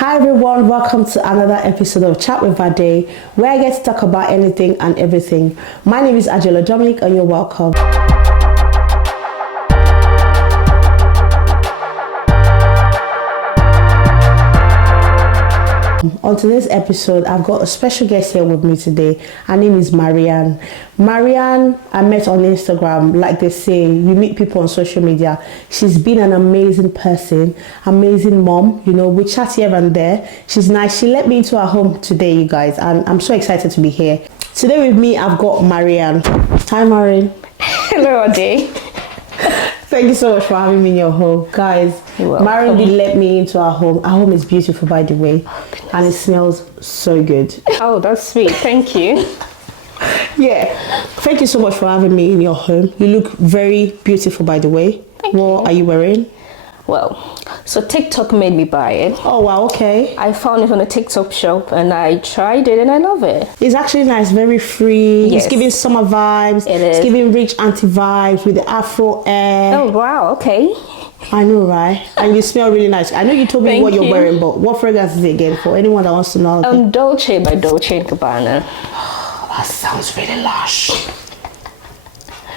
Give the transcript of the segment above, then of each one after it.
Hi everyone, welcome to another episode of Chat with Vade, where I get to talk about anything and everything. My name is Angela Dominic and you're welcome. On today's episode, I've got a special guest here with me today. Her name is Marianne. Marianne, I met on Instagram. Like they say, you meet people on social media. She's been an amazing person, amazing mom. You know, we chat here and there. She's nice. She let me into her home today, you guys, and I'm so excited to be here. Today with me, I've got Marianne. Hi, Marianne. Hello, Ade. Thank you so much for having me in your home. Guys, Marianne did let me into our home. Our home is beautiful, by the way, and it smells so good. Oh, that's sweet. Thank you. Yeah. Thank you so much for having me in your home. You look very beautiful, by the way. What are you wearing? Well, so TikTok made me buy it. Oh, wow, okay. I found it on a TikTok shop and I tried it and I love it. It's actually nice, very free. Yes. It's giving summer vibes. It is. It's giving rich auntie vibes with the afro hair. Oh, wow, okay. I know, right? And you smell really nice. I know you told me Thank what you're you. wearing, but what fragrance is it again for anyone that wants to know? Dolce by Dolce & Gabbana. That sounds really lush.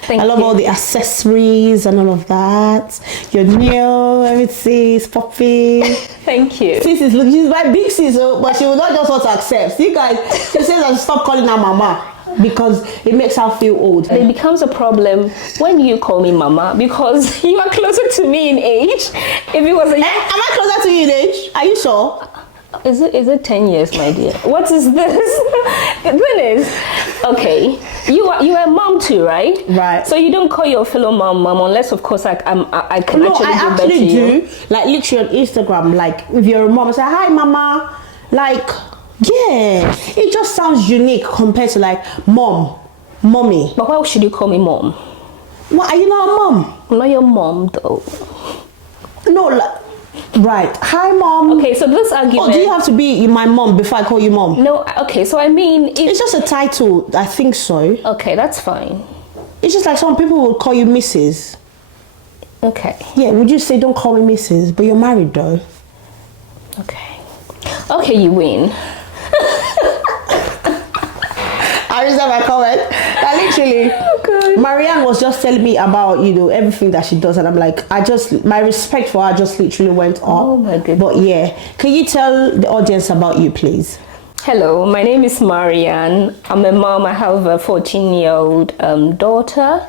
Thank I love you. all the accessories and all of that. Your nail, everything is popping. Thank you. Sis is looking, she's my big sis, but she will not just want to accept. See, guys, she says I should stop calling her mama because it makes her feel old. It becomes a problem when you call me mama because you are closer to me in age. If it was a Am I closer to you in age? Are you sure? Is it 10 years, my dear? What is this? The thing is, okay, you are a mom too, right? Right. So you don't call your fellow mom unless, of course, I can No, actually I give that to actually you. do. Like literally on Instagram, like if you're a mom, say hi, mama. Like, yeah, it just sounds unique compared to like mommy. But why should you call me mom? What, are you not a mom? I'm not your mom, though. No, like, right. Hi, mom. Okay, so this argument. Or do you have to be my mom before I call you mom? No, okay, so I mean, It's just a title. I think so. okay, that's fine. It's just like some people will call you Mrs. Okay, Yeah, would you say don't call me Mrs. But you're married though. okay, you win. I reserve my comment. That literally, Marianne was just telling me about, you know, everything that she does, and I'm like, my respect for her just literally went up. Oh my goodness. But yeah, can you tell the audience about you, please? Hello, my name is Marianne. I'm a mom. I have a 14-year-old daughter.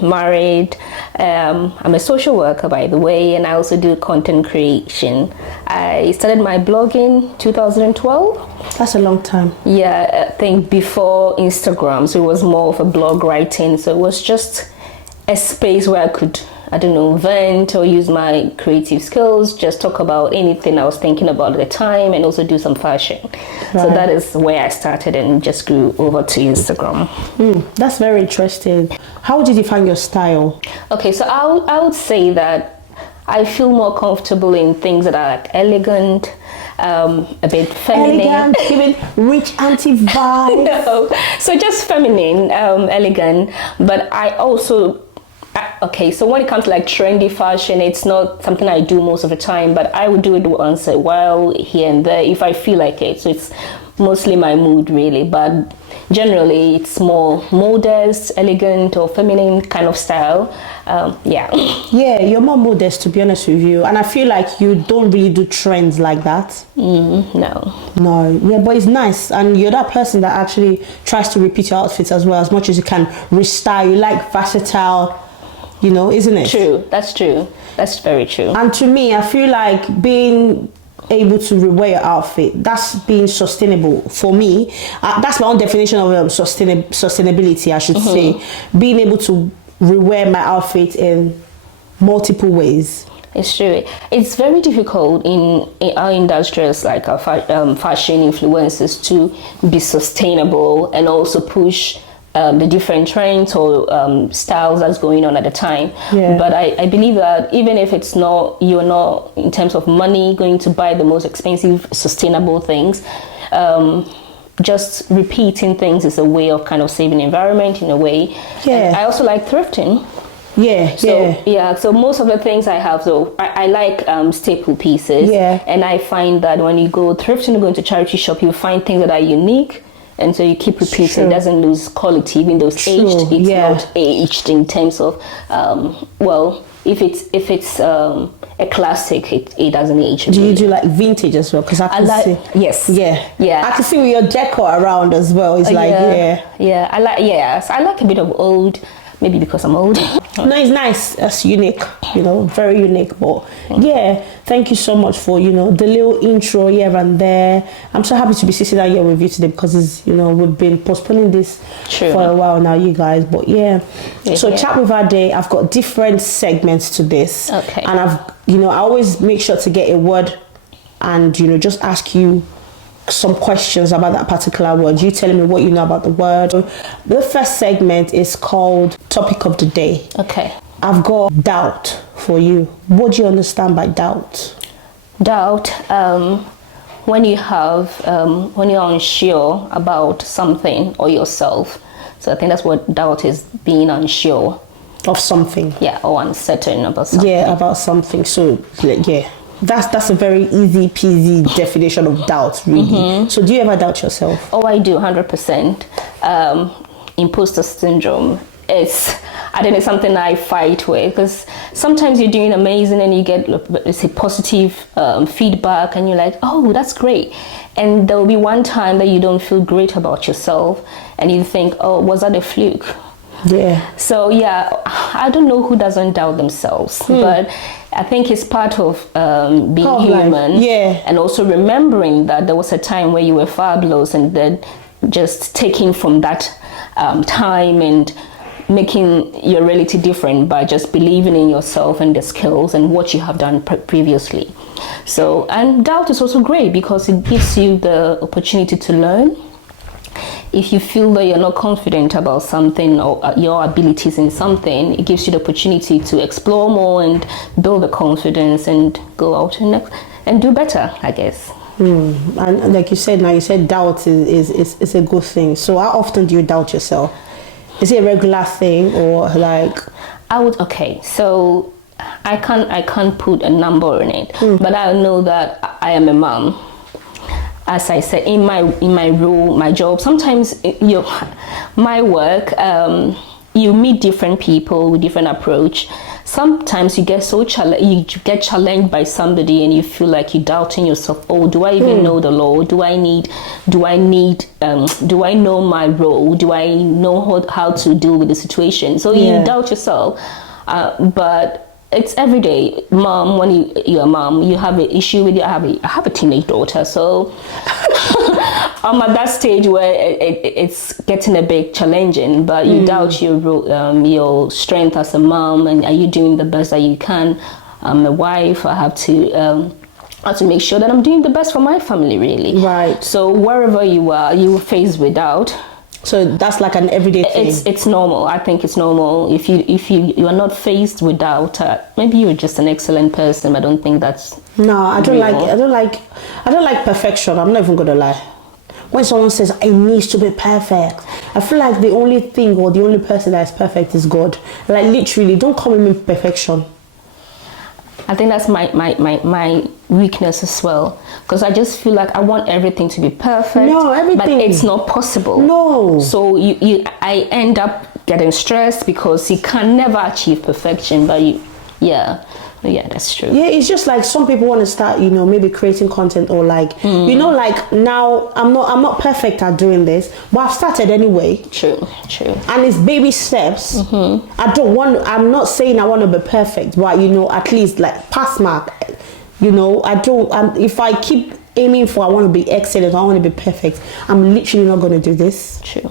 Married. I'm a social worker, by the way, and I also do content creation. I started my blog in 2012. That's a long time. Yeah, I think before Instagram, so it was more of a blog writing. So it was just a space where I could, I don't know, vent or use my creative skills, just talk about anything I was thinking about at the time, and also do some fashion. So Right. that is where I started and just grew over to Instagram. That's very interesting. How did you find your style? Okay, so I would say that I feel more comfortable in things that are like elegant, a bit feminine. Elegant, giving rich auntie vibe. No, so just feminine, elegant, but I also okay, so when it comes to like trendy fashion, it's not something I do most of the time, but I would do it once a while here and there if I feel like it. So it's mostly my mood really, but generally it's more modest, elegant or feminine kind of style. Yeah. Yeah, you're more modest, to be honest with you, and I feel like you don't really do trends like that. No. No, yeah, but it's nice, and you're that person that actually tries to repeat your outfits as well as much as you can. Restyle, you like versatile, you know, isn't it? True, that's true. That's very true. And to me, I feel like being able to rewear your outfit, that's being sustainable for me. That's my own definition of sustainability, I should say. Being able to rewear my outfit in multiple ways. It's true. It's very difficult in our industries, like our fashion influencers, to be sustainable and also push the different trends or styles that's going on at the time. Yeah. But I believe that even if it's not, you're not in terms of money going to buy the most expensive sustainable things, just repeating things is a way of kind of saving the environment in a way. Yeah. And I also like thrifting. Yeah, So most of the things I have, so I like staple pieces. Yeah. And I find that when you go thrifting or go into charity shop, you find things that are unique. And so you keep repeating, True. it doesn't lose quality, even though it's True, aged, it's yeah. not aged in terms of, if it's a classic, it doesn't age. Do you really. do like vintage as well? Because I can see. Yes. Yeah. I can see with your decor around as well. It's like, Yeah, I like a bit of old, maybe because I'm old. No, it's nice. That's unique, very unique. But yeah, thank you so much for, the little intro here and there. I'm so happy to be sitting down here with you today because it's, we've been postponing this for a while now, you guys. But yeah. So chat with our day. I've got different segments to this. Okay. And I always make sure to get a word and, just ask you some questions about that particular word. You telling me what you know about the word. The first segment is called Topic of the Day. Okay. I've got doubt for you. What do you understand by doubt? Doubt, when you're unsure about something or yourself. So I think that's what doubt is, being unsure of something. Yeah, or uncertain about something. Yeah, about something. So yeah. That's a very easy peasy definition of doubt, really. Mm-hmm. So do you ever doubt yourself? Oh, I do, 100%. Imposter syndrome. It's something I fight with, because sometimes you're doing amazing and you get, let's say, positive feedback and you're like, oh, that's great. And there will be one time that you don't feel great about yourself and you think, oh, was that a fluke? Yeah. So yeah, I don't know who doesn't doubt themselves, but I think it's part of being human. Yeah. And also remembering that there was a time where you were fabulous, and then just taking from that time and making your reality different by just believing in yourself and the skills and what you have done previously. So, and doubt is also great because it gives you the opportunity to learn. If you feel that you're not confident about something or your abilities in something, it gives you the opportunity to explore more and build the confidence and go out and do better, I guess. And like you said, doubt is a good thing. So how often do you doubt yourself? Is it a regular thing or like? So I can't put a number on it, but I know that I am a mom. As I said, in my role, my job, sometimes my work, you meet different people with different approach. Sometimes you get challenged by somebody and you feel like you're doubting yourself. Oh, do I even know the law? Do I know my role? Do I know how to deal with the situation? So you doubt yourself, but it's every day. Mom, when you're a mom, you have an issue with I have a teenage daughter, so I'm at that stage where it's getting a bit challenging, but you doubt your strength as a mom, and are you doing the best that you can? I'm a wife. I have to make sure that I'm doing the best for my family, really. Right. So wherever you are, you will face with doubt. So that's like an everyday thing. It's normal. I think it's normal. If you are not faced with doubt, maybe you're just an excellent person. I don't think that's. No, I don't like perfection. I'm not even gonna lie. When someone says it needs to be perfect, I feel like the only thing or the only person that is perfect is God. Like literally, don't call me perfection. I think that's my weakness as well, because I just feel like I want everything to be perfect. No, everything. But it's not possible. No. So I end up getting stressed because you can never achieve perfection. But yeah, that's true. Yeah, it's just like some people want to start, maybe creating content or like, like now I'm not perfect at doing this, but I've started anyway. True. And it's baby steps. I'm not saying I want to be perfect, but at least like pass mark. If I keep aiming for I want to be excellent, I want to be perfect, I'm literally not going to do this. True.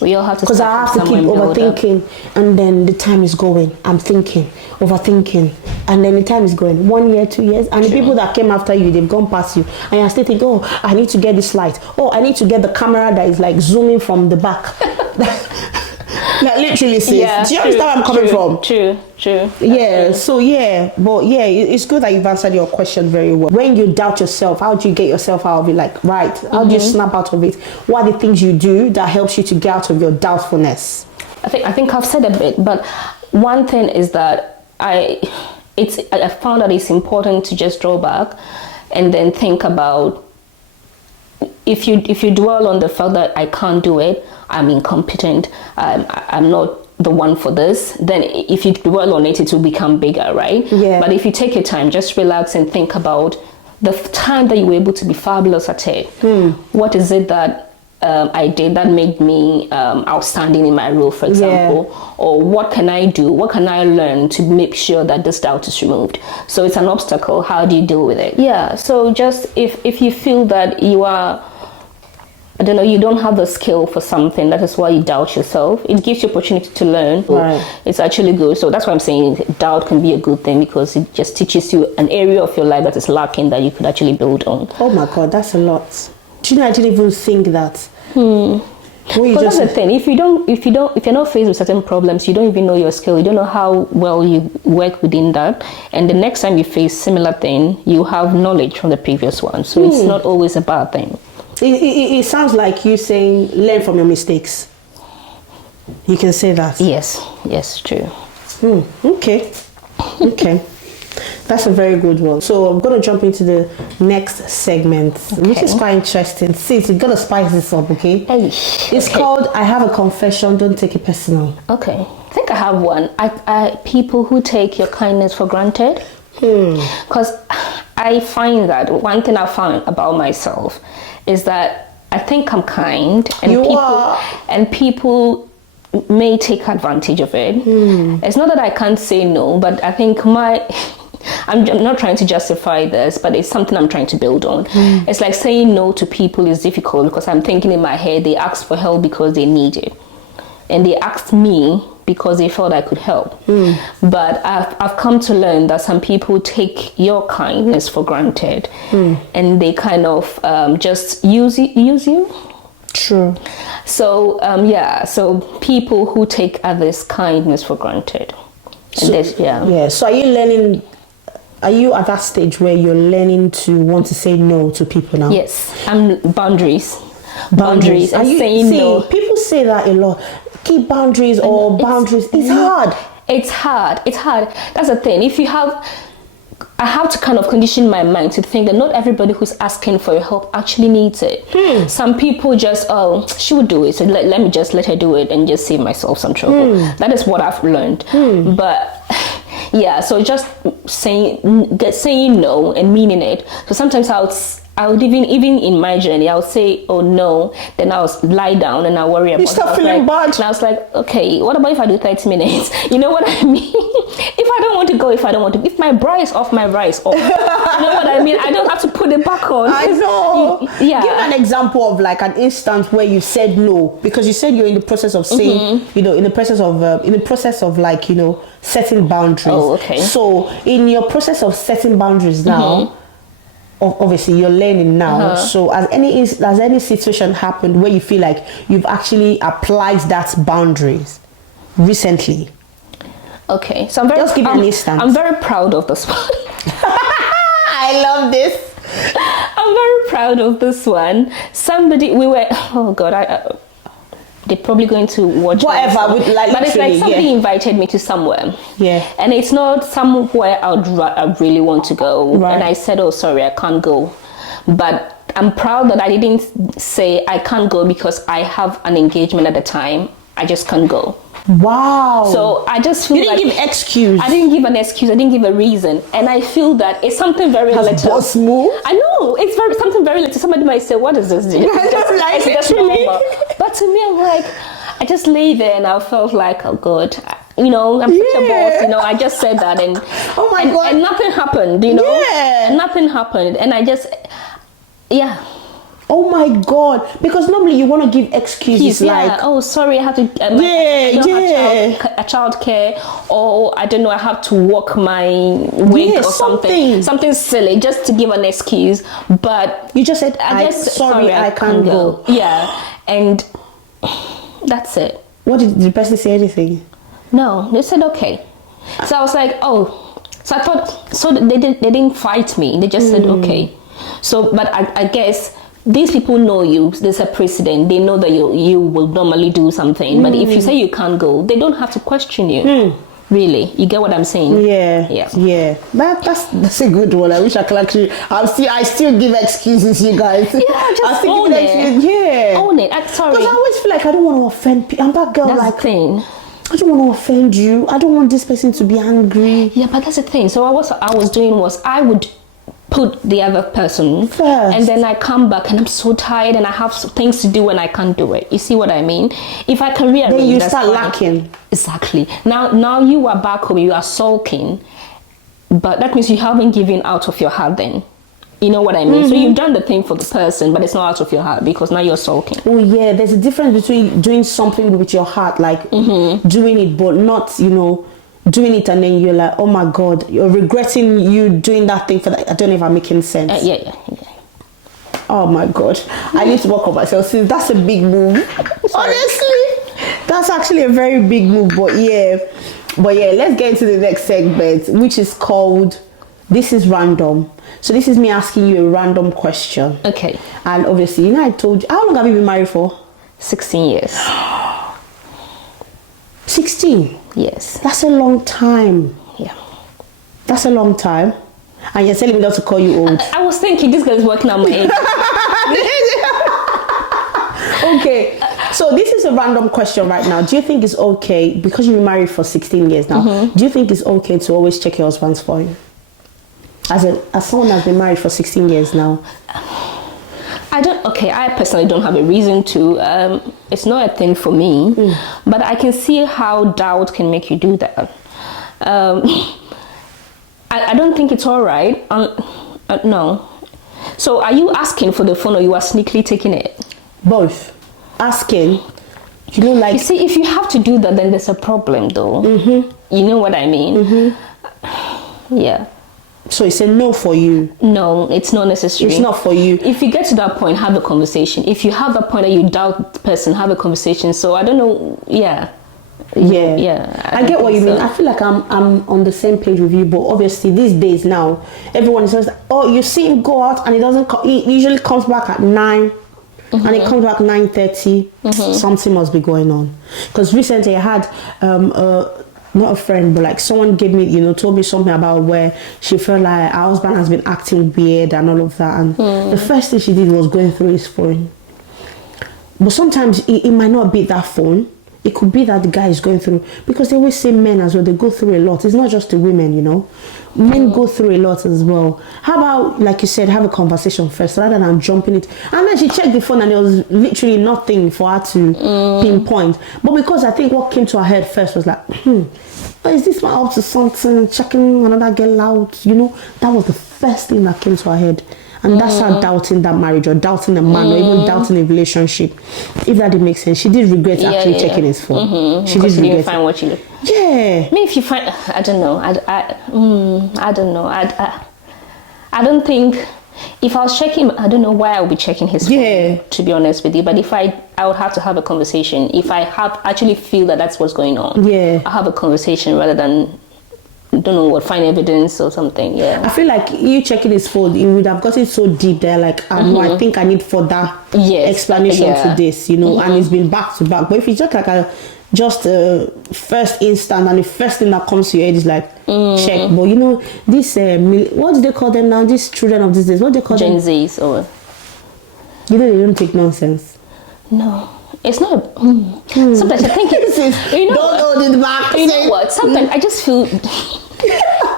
We all have to, because I have to keep overthinking, and then the time is going. I'm thinking, overthinking, and then the time is going. 1 year, 2 years, and the people that came after you, they've gone past you, and you're still thinking, oh, I need to get this light. Oh, I need to get the camera that is like zooming from the back. Like literally, sis. Yeah, do you understand where I'm coming from? True. Yeah. So it's good that you've answered your question very well. When you doubt yourself, how do you get yourself out of it? Like, right? How do you snap out of it? What are the things you do that helps you to get out of your doubtfulness? I think I've said a bit, but one thing is that I found that it's important to just draw back and then think about, if you dwell on the fact that I can't do it, I'm incompetent, I'm not the one for this, then if you dwell on it, it will become bigger, right? Yeah. But if you take your time, just relax and think about the time that you were able to be fabulous at it. What is it that I did that made me outstanding in my role, for example? Or what can I do? What can I learn to make sure that this doubt is removed? So it's an obstacle. How do you deal with it? Yeah. So just if you feel that you are, I don't know, you don't have the skill for something, that is why you doubt yourself. It gives you opportunity to learn. Right. It's actually good. So that's why I'm saying doubt can be a good thing, because it just teaches you an area of your life that is lacking that you could actually build on. Oh my God, that's a lot. Do you know, I didn't even think that. Because that's the thing. If you're not faced with certain problems, you don't even know your skill. You don't know how well you work within that. And the next time you face similar thing, you have knowledge from the previous one. So it's not always a bad thing. It sounds like you saying learn from your mistakes. You can say that. Yes, true. Okay. That's a very good one. So I'm going to jump into the next segment, which is quite interesting. See, we're going to spice this up, okay? It's called I Have a Confession, Don't Take It Personal. Okay. I think I have one. People who take your kindness for granted. Because I find that one thing I found about myself is that I think I'm kind, and people may take advantage of it. It's not that I can't say no, but I think I'm not trying to justify this, but it's something I'm trying to build on. It's like saying no to people is difficult, because I'm thinking in my head, they ask for help because they need it, and they asked me because they felt I could help. But I've come to learn that some people take your kindness for granted, and they kind of just use you. True. So so people who take others' kindness for granted. So are you at that stage where you're learning to want to say no to people now? Yes, I'm boundaries and saying no. People say that a lot. Keep boundaries or boundaries. It's hard. It's hard. That's the thing. I have to kind of condition my mind to think that not everybody who's asking for your help actually needs it. Some people just, she would do it, so let me just let her do it and just save myself some trouble. That is what I've learned. But so just saying no and meaning it. So sometimes I would even in my journey, I would say, oh no, then I was lie down and I worry about it. You start feeling bad. And I was like, okay, what about if I do 30 minutes? You know what I mean? If I don't want to go, if my bra is off, my bra is off. You know what I mean? I don't have to put it back on. I know. Give an example of like an instance where you said no, because you said you're in the process of saying, in the process of like, setting boundaries. Oh, okay. So in your process of setting boundaries now, obviously you're learning now. So has any situation happened where you feel like you've actually applied that boundaries recently? Okay, so just give me an instance. I'm very proud of this one. I love this. I'm very proud of this one. They're probably going to watch whatever, but it's like somebody invited me to somewhere, and it's not somewhere I really want to go, and I said, oh sorry, I can't go. But I'm proud that I didn't say I can't go because I have an engagement at the time. I just can't go. Wow. So I just feel you didn't give excuse. I didn't give an excuse. I didn't give a reason, and I feel that it's something very little. Boss move. I know it's something very little. Somebody might say, "What is this?" It's just normal. But to me, I'm like, I just lay there and I felt like, oh God, I'm such a boss. I just said that, and oh my God, and nothing happened. And nothing happened, and I just Oh my God! Because normally you want to give excuses like, oh sorry, I have to. I don't have a child care, or I don't know, I have to walk my wig or something silly, just to give an excuse. But you just said, sorry, I can't go. Yeah, and that's it. What did the person say? Anything? No, they said okay. So I was like, oh. So I thought, so they didn't fight me. They just said okay. So, but I guess. These people know you. There's a precedent. They know that you will normally do something. But if you say you can't go, they don't have to question you. Really, you get what I'm saying? Yeah. That's a good one. I wish I could actually. I still give excuses, you guys. Yeah, just own it. Yeah, own it. Sorry, because I always feel like I don't want to offend people. I'm that girl. that's like the thing. I don't want to offend you. I don't want this person to be angry. Yeah, but that's the thing. So what I was doing was I would put the other person first, and then I come back and I'm so tired and I have things to do and I can't do it. You see what I mean? If I can rearrange, then you that's start fine. lacking. Exactly. Now you are back home, you are sulking, but that means you haven't given out of your heart then. You know what I mean? So you've done the thing for the person, but it's not out of your heart because now you're sulking. Oh yeah, there's a difference between doing something with your heart, like doing it, but not, doing it and then you're like, oh my God, you're regretting you doing that thing for that. I don't know if I'm making sense. Yeah. Oh my God, I need to work on myself since that's a big move. Honestly, that's actually a very big move. But yeah, let's get into the next segment, which is called This is Random. So this is me asking you a random question. Okay. And obviously, I told you, how long have you been married for? 16 years. 16? Yes. That's a long time. Yeah. That's a long time. And you're telling me not to call you old. I was thinking this girl is working on my age. Okay. So this is a random question right now. Do you think it's okay, because you've been married for 16 years now, do you think it's okay to always check your husband's phone? As someone that's been married for 16 years now. I personally don't have a reason to. It's not a thing for me, but I can see how doubt can make you do that. I don't think it's all right. No. So are you asking for the phone or you are sneakily taking it? Both. Asking. You see, if you have to do that, then there's a problem though. You know what I mean? Yeah. So it's a no for you? No, it's not necessary. It's not for you. If you get to that point, have a conversation. If you have that point that you doubt the person, have a conversation. So I don't know. Yeah. I get what you mean. I feel like I'm on the same page with you, but obviously these days now, everyone says, oh, you see him go out and he doesn't. He usually comes back at 9. And it comes back 9:30. Something must be going on. Because recently I had not a friend, but like someone gave me, told me something about where she felt like her husband has been acting weird and all of that. And the first thing she did was going through his phone. But sometimes it might not be that phone. It could be that the guy is going through, because they always say men as well, they go through a lot. It's not just the women, Men go through a lot as well. How about, like you said, have a conversation first rather than jumping it. And then she checked the phone and there was literally nothing for her to pinpoint. But because I think what came to her head first was like, is this man up to something? Checking another girl out? That was the first thing that came to her head. And that's her doubting that marriage or doubting a man or even doubting a relationship. If that didn't make sense. She did regret actually checking his phone. She did regret find what you look. Yeah. Maybe if you find, I don't know. I don't know. I don't think, if I was checking, I don't know why I would be checking his phone, to be honest with you. But if I would have to have a conversation. If I actually feel that that's what's going on. I'll have a conversation rather than, find evidence or something. I feel like you checking his phone, you would have gotten so deep there, like, no, I think I need further explanation to this, and it's been back to back. But if you just like a first instant and the first thing that comes to your head is like, check. But this, what do they call them now? These children of these days, what do they call Gen them? Zs or? They don't take nonsense. No. It's not. Sometimes I think don't hold it back. You know what? Sometimes I just feel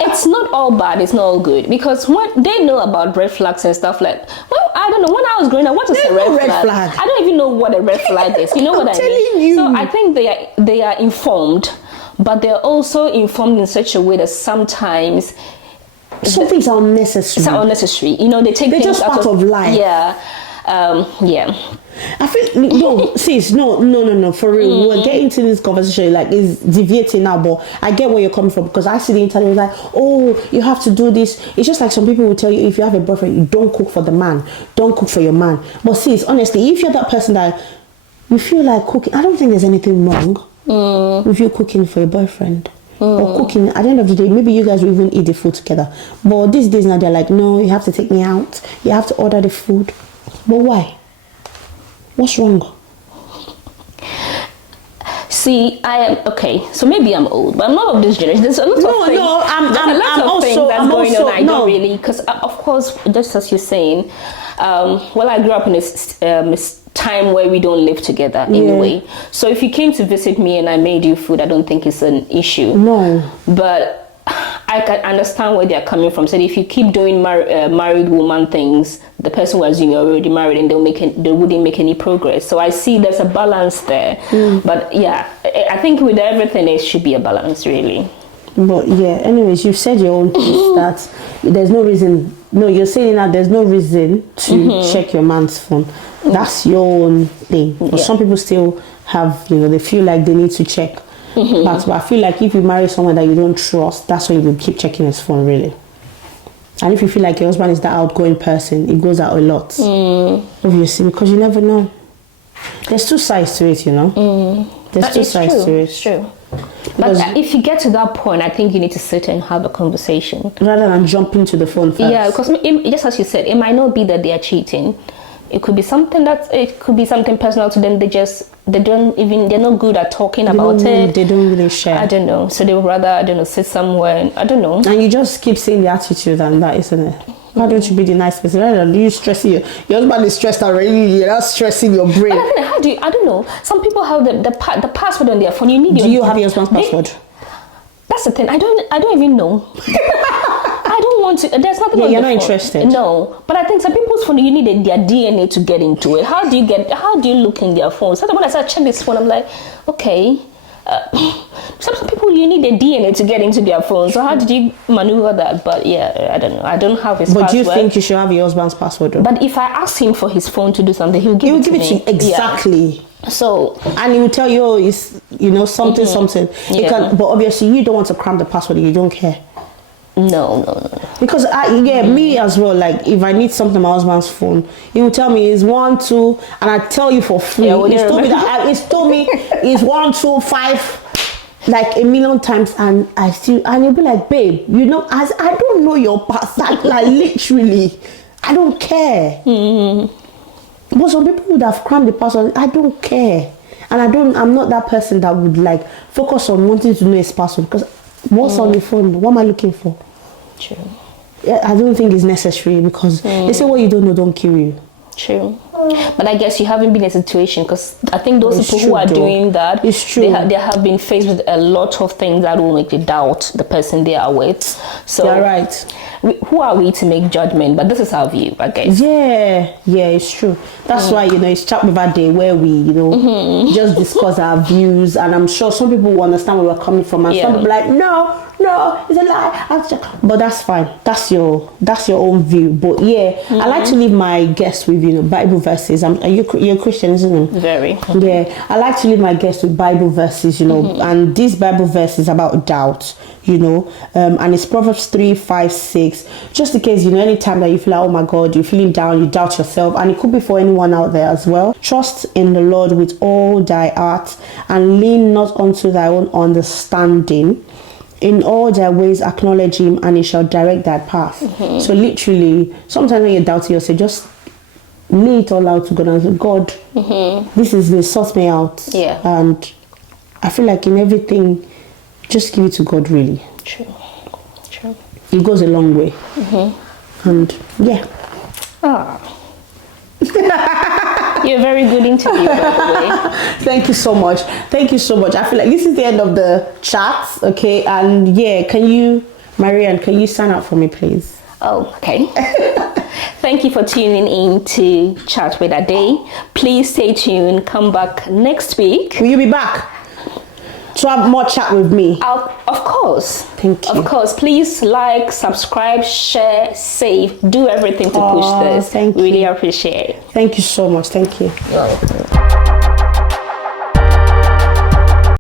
it's not all bad. It's not all good, because when they know about red flags and stuff like. Well, I don't know. When I was growing up, what is a red flag? I don't even know what a red flag is. You know what I mean? You. So I think they are informed, but they're also informed in such a way that sometimes some things are unnecessary. It's unnecessary. They take things just out part of life. I feel no, sis, no, for real. We're getting to this conversation, like it's deviating now, but I get where you're coming from, because I see the internet like, oh, you have to do this. It's just like some people will tell you, if you have a boyfriend, you don't cook for the man, don't cook for your man. But sis, honestly, if you're that person that you feel like cooking, I don't think there's anything wrong with you cooking for your boyfriend. Or cooking. At the end of the day, maybe you guys will even eat the food together. But these days now, they're like, no, you have to take me out, you have to order the food. But why? What's wrong? See, I am okay. So maybe I'm old, but I'm not of this generation. There's a lot of things. I'm going on. I don't really, because of course, just as you're saying, well, I grew up in this time where we don't live together anyway. So if you came to visit me and I made you food, I don't think it's an issue. No, but I can understand where they're coming from. So if you keep doing married woman things, the person will assume you're already married and they wouldn't make any progress. So I see there's a balance there. But yeah, I think with everything, it should be a balance, really. But yeah, anyways, you've said your own piece that there's no reason. No, you're saying that there's no reason to check your man's phone. That's your own thing. But some people still have, they feel like they need to check. But I feel like if you marry someone that you don't trust, that's when you will keep checking his phone, really. And if you feel like your husband is that outgoing person, it goes out a lot. Obviously, because you never know. There's two sides to it, There's two sides to it. It's true. But if you get to that point, I think you need to sit and have a conversation. Rather than jumping to the phone first. Yeah, because just as you said, it might not be that they are cheating. It could be something personal to them. They're not good at talking about it. They don't really share. I don't know. So they would rather, sit somewhere. I don't know. And you just keep seeing the attitude and that, isn't it? Why don't you be the nice person? Rather than you stressing your husband is stressed already. You're not stressing your brain. But I don't know. Some people have the password on their phone. You need. Do you have your husband's password? That's the thing. I don't even know. I don't want to. There's nothing. Yeah, you're not interested. No, but I think some people's phone, you need their DNA to get into it. How do you look in their phones? So when I start checking this phone, I'm like, okay. Some people, you need their DNA to get into their phones. So how did you maneuver that? But yeah, I don't know. I don't have his password. But do you think you should have your husband's password? Though? But if I ask him for his phone to do something, he will give it to me. Exactly. Yeah. So, and he will tell you, oh, it's something. Yeah. But obviously you don't want to cram the password. You don't care. No. Because me as well. Like if I need something on my husband's phone, he will tell me it's 1, 2, and I tell you for free. Yeah, It's told me it's 1, 2, 5, like a million times, and you'll be like, babe, as I don't know your password. Like literally, I don't care. But some people would have crammed the password. I don't care, and I'm not that person that would like focus on wanting to know his password, because what's on the phone? What am I looking for? True. Yeah, I don't think it's necessary, because they say what you don't know don't kill you. True. But I guess you haven't been in a situation, because I think those people who are doing that, it's true. They have been faced with a lot of things that will make you doubt the person they are with. So you're right. Who are we to make judgment? But this is our view, I guess. Yeah, it's true. That's why it's chat with that day where we just discuss our views, and I'm sure some people will understand where we're coming from, and some people are like, no, it's a lie. But that's fine. That's your own view. But I like to leave my guests with Bible verses. You're a Christian, isn't it? Very. Yeah, I like to leave my guests with Bible verses. And this Bible verse is about doubt. And it's Proverbs 3, 5, 6. Just in case any time that you feel like, oh my God, you're feeling down, you doubt yourself, and it could be for anyone out there as well. Trust in the Lord with all thy heart, and lean not unto thy own understanding. In all thy ways acknowledge him, and he shall direct thy path. So literally, sometimes when you're doubting yourself, just lay it all out to God and say, God, this is me, sort me out. Yeah. And I feel like in everything, just give it to God, really. True. It goes a long way. And yeah. You're a very good interview, by the way. Thank you so much. I feel like this is the end of the chat. Okay. And Marianne, can you sign up for me, please? Oh, okay. Thank you for tuning in to Chat with Ade. Please stay tuned. Come back next week. Will you be back to have more chat with me? Of course. Thank you. Of course. Please like, subscribe, share, save. Do everything to push this. Thank you. Really appreciate it. Thank you so much. Thank you. You're welcome.